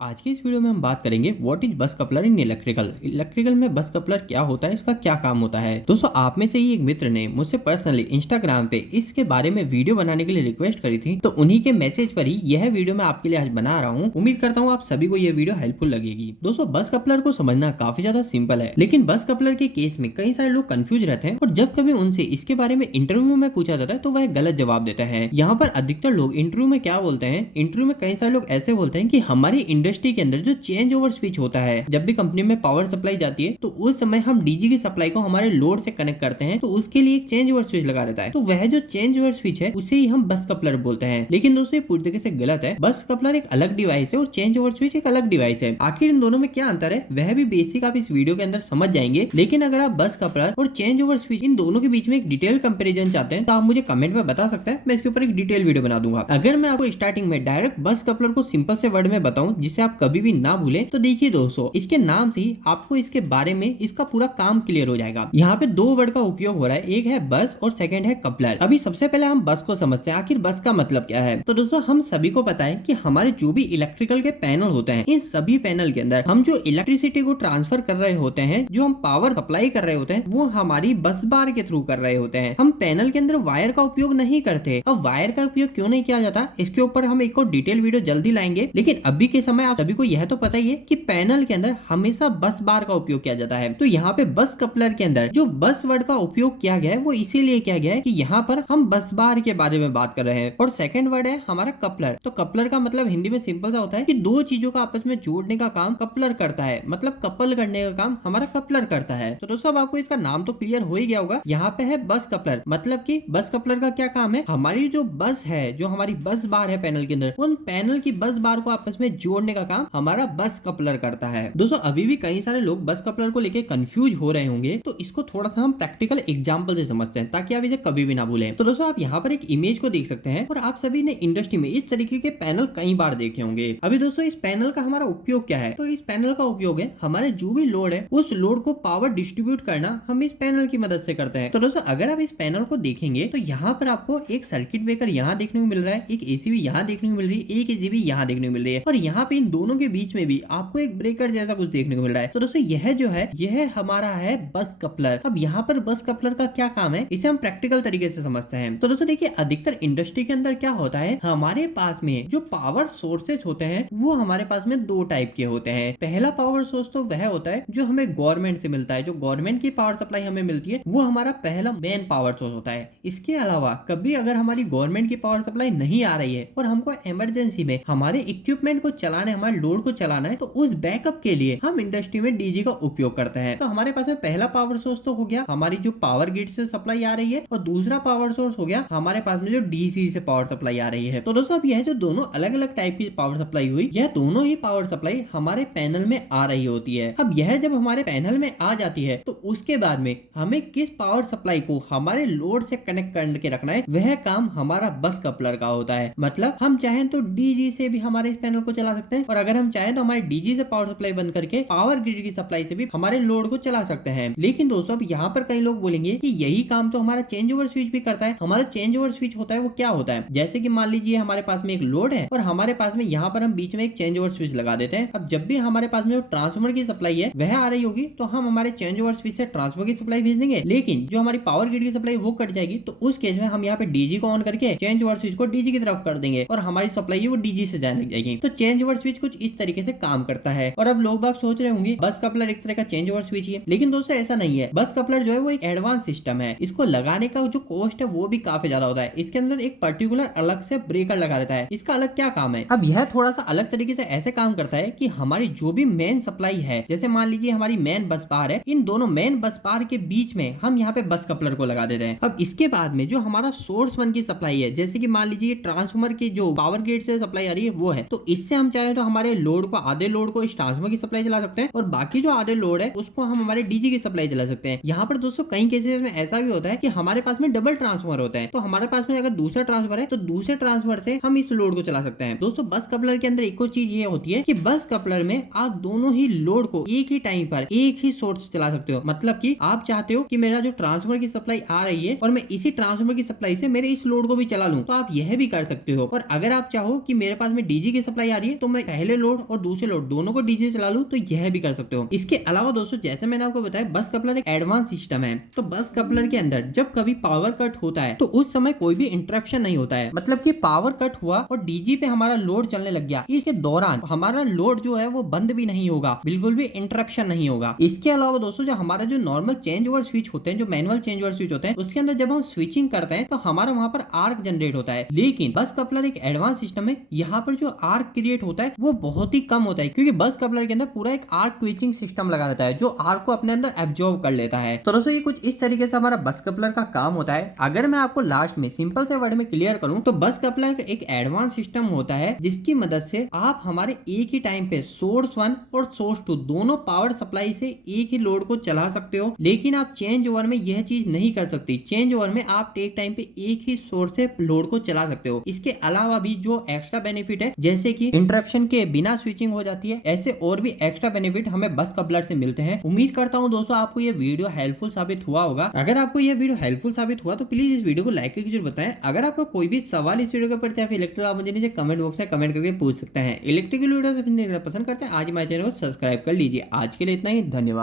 आज की इस वीडियो में हम बात करेंगे व्हाट इज बस कपलर इन इलेक्ट्रिकल में बस कपलर क्या होता है, इसका क्या काम होता है। दोस्तों, आप में से ही एक मित्र ने मुझसे पर्सनली इंस्टाग्राम पे इसके बारे में वीडियो बनाने के लिए रिक्वेस्ट करी थी, तो उन्हीं के मैसेज पर ही यह वीडियो मैं आपके लिए आज बना रहा हूँ। उम्मीद करता हूँ आप सभी को यह वीडियो हेल्पफुल लगेगी। दोस्तों, बस कपलर को समझना काफी ज्यादा सिंपल है, लेकिन बस कपलर के केस में कई सारे लोग कंफ्यूज रहते हैं और जब कभी उनसे इसके बारे में इंटरव्यू में पूछा जाता है तो वह गलत जवाब देते हैं। यहाँ पर अधिकतर लोग इंटरव्यू में क्या बोलते हैं, इंटरव्यू में कई सारे लोग ऐसे बोलते हैं कि हमारी इंडस्ट्री के अंदर जो चेंज ओवर स्विच होता है, जब भी कंपनी में पावर सप्लाई जाती है तो उस समय हम डीजी की सप्लाई को हमारे लोड से कनेक्ट करते हैं, तो उसके लिए एक चेंज ओवर स्विच लगा रहता है। तो वह जो चेंज ओवर स्विच है उसे ही हम बस कपलर बोलते हैं। लेकिन दोस्तों, ये पूरी तरीके से गलत है। बस कपलर एक अलग डिवाइस है और चेंज ओवर स्विच एक अलग डिवाइस है। आखिर इन दोनों में क्या अंतर है वह भी बेसिक आप इस वीडियो के अंदर समझ जाएंगे। लेकिन अगर आप बस कपलर और चेंज ओवर स्विच इन दोनों के बीच में एक डिटेल कंपेरिजन चाहते हैं तो आप मुझे कमेंट में बता सकते हैं, मैं इसके ऊपर एक डिटेल वीडियो बना दूंगा। अगर मैं आपको स्टार्टिंग में डायरेक्ट बस कपलर को सिंपल से वर्ड में बताऊं जिसे आप कभी भी ना भूलें, तो देखिए दोस्तों, इसके नाम से ही आपको इसके बारे में इसका पूरा काम क्लियर हो जाएगा। यहाँ पे दो वर्ड का उपयोग हो रहा है, एक है बस और सेकंड है कपलर। अभी सबसे पहले हम बस को समझते हैं, आखिर बस का मतलब क्या है। तो दोस्तों, हम सभी को पता है कि हमारे जो भी इलेक्ट्रिकल के पैनल होते हैं, इन सभी पैनल के अंदर हम जो इलेक्ट्रिसिटी को ट्रांसफर कर रहे होते हैं, जो हम पावर सप्लाई कर रहे होते हैं, वो हमारी बस बार के थ्रू कर रहे होते हैं। हम पैनल के अंदर वायर का उपयोग नहीं करते। अब वायर का उपयोग क्यों नहीं किया जाता, इसके ऊपर हम एक और डिटेल वीडियो जल्दी लाएंगे। लेकिन अभी के समय आप सभी को यह तो पता ही है कि पैनल के अंदर हमेशा बस बार का उपयोग किया जाता है। तो यहाँ पे बस कपलर के अंदर जो बस वर्ड का उपयोग किया गया है वो इसीलिए किया गया है कि यहाँ पर हम बस बार के बारे में बात कर रहे हैं। और सेकंड वर्ड है हमारा कपलर। तो कपलर का मतलब हिंदी में सिंपल सा होता है कि दो चीजों का आपस में जोड़ने का काम कपलर करता है, मतलब कपल करने का काम हमारा कपलर करता है। तो दोस्तों, अब आपको इसका नाम तो क्लियर हो ही गया होगा। यहाँ पे है बस कपलर, मतलब कि बस कपलर का क्या काम है, हमारी जो बस है, जो हमारी बस बार है पैनल के अंदर, उन पैनल की बस बार को आपस में जोड़ने का काम हमारा बस कपलर करता है। दोस्तों, अभी भी कई सारे लोग बस कपलर को लेके कंफ्यूज हो रहे होंगे, तो इसको थोड़ा सा हम प्रैक्टिकल एग्जांपल से समझते हैं ताकि आप इसे कभी भी ना भूलें। तो दोस्तों, आप यहाँ पर एक इमेज को देख सकते हैं और आप सभी ने इंडस्ट्री में इस तरीके के पैनल कई बार देखे होंगे। अभी दोस्तों, इस पैनल का हमारा उपयोग क्या है, तो इस पैनल का उपयोग है हमारे जो भी लोड है उस लोड को पावर डिस्ट्रीब्यूट करना हम इस पैनल की मदद से करते हैं। तो दोस्तों, अगर आप इस पैनल को देखेंगे तो यहाँ पर आपको एक सर्किट ब्रेकर यहाँ देखने को मिल रहा है, एक एसी भी यहाँ देखने को मिल रही है, एक एसी भी यहाँ देखने को मिल रही है, और यहाँ पे इन दोनों के बीच में भी आपको एक ब्रेकर जैसा कुछ देखने को मिल रहा है। तो दोस्तों, यह जो है यह हमारा है बस कपलर। अब यहाँ पर बस कपलर का क्या काम है, इसे हम प्रैक्टिकल तरीके से समझते हैं। तो दोस्तों देखिए, अधिकतर इंडस्ट्री के अंदर क्या होता है, हमारे पास में जो पावर सोर्सेज होते हैं वो हमारे पास में दो टाइप के होते हैं। पहला पावर सोर्स तो वह होता है जो हमें गवर्नमेंट से मिलता है, जो गवर्नमेंट की पावर सप्लाई हमें मिलती है, वो हमारा पहला मेन पावर सोर्स होता है। इसके अलावा कभी अगर हमारी गवर्नमेंट की पावर सप्लाई नहीं आ रही है और हमको इमरजेंसी में हमारे इक्विपमेंट को चलाना है, हमारे लोड को चलाना है, तो उस बैकअप के लिए हम इंडस्ट्री में डीजी का उपयोग करते हैं। तो हमारे पास में पहला पावर सोर्स तो हो गया हमारी जो पावर ग्रिड से सप्लाई आ रही है, और दूसरा पावर सोर्स हो गया हमारे पास में जो डीसी से पावर सप्लाई आ रही है। तो दोस्तों, अब यह जो दोनों अलग अलग टाइप की पावर सप्लाई हुई, यह दोनों ही पावर सप्लाई हमारे पैनल में आ रही होती है। अब यह जब हमारे पैनल में आ जाती है तो उसके बाद में हमें किस पावर सप्लाई को हमारे लोड से कनेक्ट करके रखना है, वह काम हमारा बस कपलर का होता है। मतलब हम चाहें तो डीजी से भी हमारे इस पैनल को चला सकते हैं, और अगर हम चाहें तो हमारे डीजी से पावर सप्लाई बंद करके पावर ग्रिड की सप्लाई से भी हमारे लोड को चला सकते हैं। लेकिन दोस्तों, अब यहाँ पर कई लोग बोलेंगे कि यही काम तो हमारा चेंज ओवर स्विच भी करता है। हमारा चेंज ओवर स्विच होता है वो क्या होता है, जैसे कि मान लीजिए हमारे पास में एक लोड है और हमारे पास में यहाँ पर हम बीच में एक चेंज ओवर स्विच लगा देते हैं। अब जब भी हमारे पास में जो ट्रांसफार्मर की सप्लाई है वह आ रही होगी तो हम हमारे चेंज ओवर स्विच से ट्रांसफार्मर की सप्लाई भेज देंगे, लेकिन जो हमारी पावर ग्रिड की सप्लाई वो कट जाएगी। तो उस केस में हम यहाँ पे डीजी को ऑन करके चेंज ओवर स्विच को डीजी की तरफ कर देंगे और हमारी सप्लाई है वो डीजी से जाने जाएगी। तो चेंज ओवर स्विच कुछ इस तरीके से काम करता है। और अब लोग बाग सोच रहे होंगे बस कपलर एक तरह का चेंज ओवर स्विच है, लेकिन दोस्तों ऐसा नहीं है। बस कपलर जो है वो एक एडवांस सिस्टम है, इसको लगाने का जो कॉस्ट है वो भी काफी ज्यादा होता है। इसके अंदर एक पर्टिकुलर अलग से ब्रेकर लगा रहता है। इसका अलग क्या काम है, अब यह थोड़ा सा अलग तरीके से ऐसे काम करता है कि हमारी जो भी मेन सप्लाई है, जैसे मान लीजिए हमारी मेन बस बार है, इन दोनों मेन बस बार के बीच में हम यहाँ पे बस कपलर को लगा देते हैं। अब इसके बाद में जो हमारा सोर्स वन की सप्लाई है, जैसे कि मान लीजिए ट्रांसफार्मर की जो पावर ग्रिड से सप्लाई आ रही है वो है, तो इससे हम चाहे तो हमारे लोड को, आधे लोड को इस ट्रांसफार्मर की सप्लाई चला सकते हैं और बाकी जो आधे लोड है उसको हम हमारे डीजी की सप्लाई चला सकते हैं। यहाँ पर दोस्तों कई केसेस में ऐसा भी होता है कि हमारे पास में डबल ट्रांसफार्मर होता है, तो हमारे पास में अगर दूसरा ट्रांसफार्मर है तो दूसरे ट्रांसफार्मर से हम इस लोड को चला सकते हैं। दोस्तों, बस कपलर के अंदर एक और चीज ये होती है कि बस कपलर में आप दोनों ही लोड को एक ही टाइम पर एक ही सोर्स चला सकते हो। मतलब कि आप चाहते हो कि मेरा जो ट्रांसफार्मर की सप्लाई आ रही है और मैं इसी ट्रांसफार्मर की सप्लाई से मेरे इस लोड को भी चला लूं, तो आप यह भी कर सकते हो। और अगर आप चाहो कि मेरे पास में डीजी की सप्लाई आ रही है तो मैं पहले लोड और दूसरे लोड दोनों को डीसी चला लूं तो यह भी कर सकते हो। इसके अलावा दोस्तों जैसे मैंने आपको बताया बस कपलर एक एडवांस सिस्टम है, तो बस कपलर के अंदर जब कभी पावर कट होता है तो उस समय कोई भी इंटरप्शन नहीं होता है। मतलब कि पावर कट हुआ और डीजी पे हमारा लोड चलने लग गया, इसके दौरान हमारा लोड जो है वो बंद भी नहीं होगा, बिल्कुल भी इंटरप्शन नहीं होगा। इसके अलावा दोस्तों जो हमारा जो नॉर्मल चेंज ओवर स्विच होते हैं, जो मैनुअल चेंज ओवर स्विच होते हैं, उसके अंदर जब हम स्विचिंग करते हैं तो हमारा वहां पर आर्क जनरेट होता है। लेकिन बस कपलर एक एडवांस सिस्टम है, यहाँ पर जो आर्क क्रिएट होता है वो बहुत ही कम होता है, क्योंकि बस कपलर के अंदर पूरा एक आर्क स्विचिंग सिस्टम लगा रहता है जो आर्क को अपने अंदर एब्जॉर्ब कर लेता है। तो दोस्तों ये कुछ इस तरीके से हमारा बस कपलर का काम होता है। अगर मैं आपको लास्ट में सिंपल से वर्ड में क्लियर करूं तो बस कपलर एक एडवांस सिस्टम होता है जिसकी मदद से आप हमारे एक ही टाइम पे सोर्स 1 और सोर्स 2 दोनों पावर सप्लाई से एक ही लोड को चला सकते हो। लेकिन आप चेंज ओवर में यह चीज नहीं कर सकती। चेंज ओवर में आप एक टाइम पे एक ही सोर्स से लोड को चला सकते हो। इसके अलावा भी जो एक्स्ट्रा बेनिफिट है, जैसे कि इंटरप्शन के बिना स्विचिंग हो जाती है, ऐसे और भी एक्स्ट्रा बेनिफिट हमें बस कपलर से मिलते हैं। उम्मीद करता हूं दोस्तों आपको ये वीडियो हेल्पफुल साबित हुआ होगा। अगर आपको ये वीडियो हेल्पफुल साबित हुआ तो प्लीज इस वीडियो को लाइक करके जरूर बताएं। अगर आपको कोई भी सवाल इस वीडियो के ऊपर या फिर इलेक्ट्रिकल, आप मुझे नीचे कमेंट बॉक्स में कमेंट करके पूछ सकते हैं। इलेक्ट्रिकल वीडियो पसंद करते हैं आज हमारे चैनल को सब्सक्राइब कर लीजिए। आज के लिए इतना ही, धन्यवाद।